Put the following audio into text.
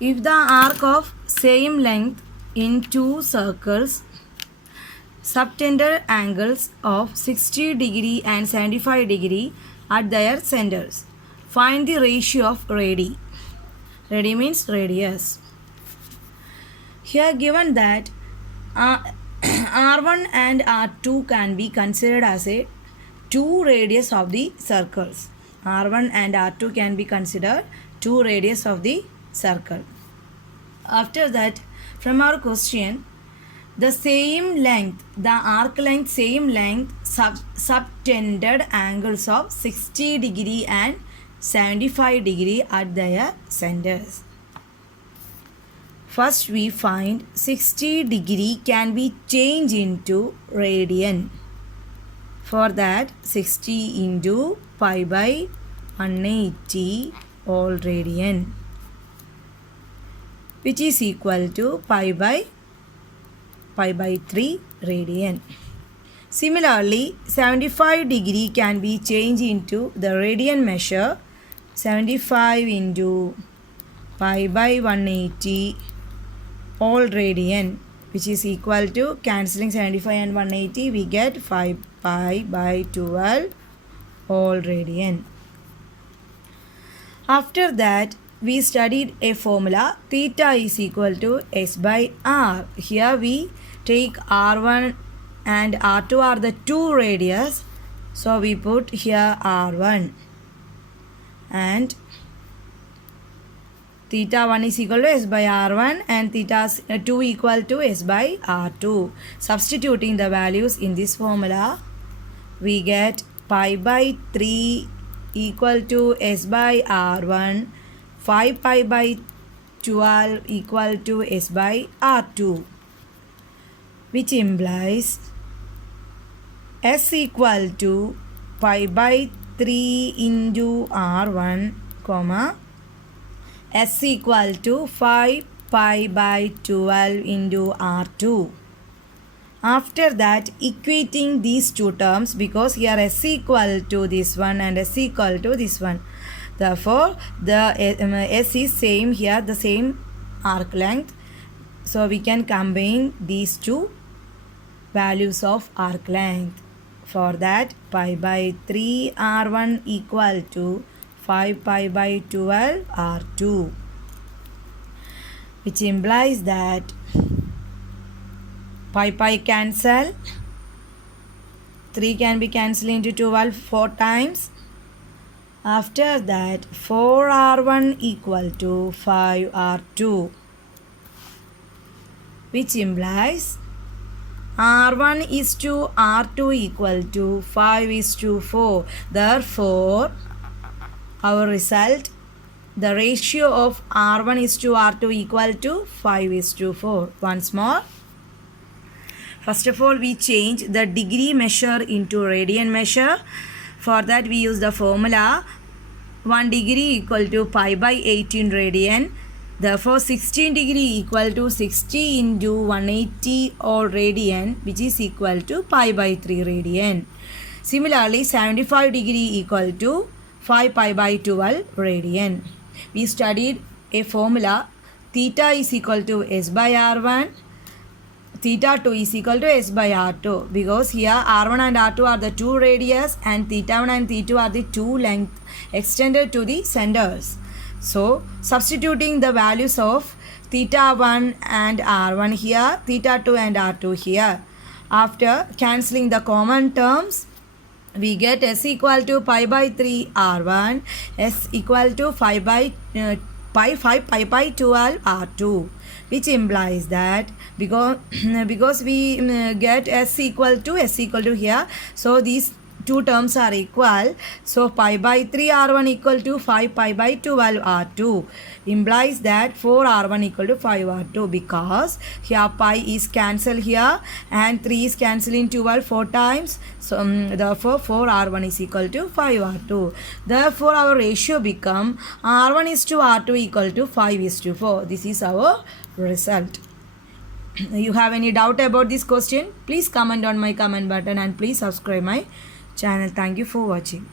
If the arc of same length in two circles subtended angles of 60 degree and 75 degree at their centers, find the ratio of radii. Radii means radius. Here given that R1 and R2 can be considered as a two radius of the circles. R1 and R2 can be considered two radius of the circle. After that, from our question, the same length, the arc length, same length, subtended angles of 60 degree and 75 degree at their centers. First we find 60 degree can be changed into radian. For that 60 into pi by 180 all radian, which is equal to pi by 3 radian. Similarly, 75 degree can be changed into the radian measure. 75 into pi by 180 all radian, which is equal to, cancelling 75 and 180, we get 5 pi by 12 all radian. After that, we studied a formula, theta is equal to S by R. Here we take R1 and R2 are the two radius. So we put here R1 and theta 1 is equal to S by R1 and theta 2 equal to S by R2. Substituting the values in this formula, we get pi by 3 equal to S by R1, 5 pi by 12 equal to S by R2, which implies S equal to pi by 3 into R1, comma, S equal to 5 pi by 12 into R2. After that, equating these two terms, because here S equal to this one and S equal to this one. Therefore, the S is same here, the same arc length. So we can combine these two values of arc length. For that, pi by 3 R1 equal to 5 pi by 12 R2, which implies that pi cancel, 3 can be cancelled into 12 4 times. After that, 4 R1 equal to 5 R2, which implies R1 is to R2 equal to 5 is to 4. Therefore, our result, the ratio of R1 is to R2 equal to 5 is to 4. Once more. First of all, we change the degree measure into radian measure. For that, we use the formula 1 degree equal to pi by 18 radian. Therefore, 16 degree equal to 60 into 180 all radian, which is equal to pi by 3 radian. Similarly, 75 degree equal to 5 pi by 12 radian. We studied a formula, theta is equal to S by R1, theta 2 is equal to S by R2, because here R1 and R2 are the two radius and theta 1 and theta 2 are the two length extended to the centers. So, substituting the values of theta 1 and R1 here, theta 2 and R2 here. After cancelling the common terms, we get S equal to pi by 3 R1, S equal to 5 by 5 by 12 R2, which implies that because we get S equal to here, so these two terms are equal. So pi by 3 R1 equal to 5 pi by 12 R2 implies that 4 R1 equal to 5 R2, because here pi is cancelled here and 3 is cancelled in 12 4 times. So therefore 4 R1 is equal to 5 R2. Therefore our ratio become R1 is to R2 equal to 5 is to 4. This is our result. You have any doubt about this question? Please comment on my comment button and please subscribe my channel. Thank you for watching.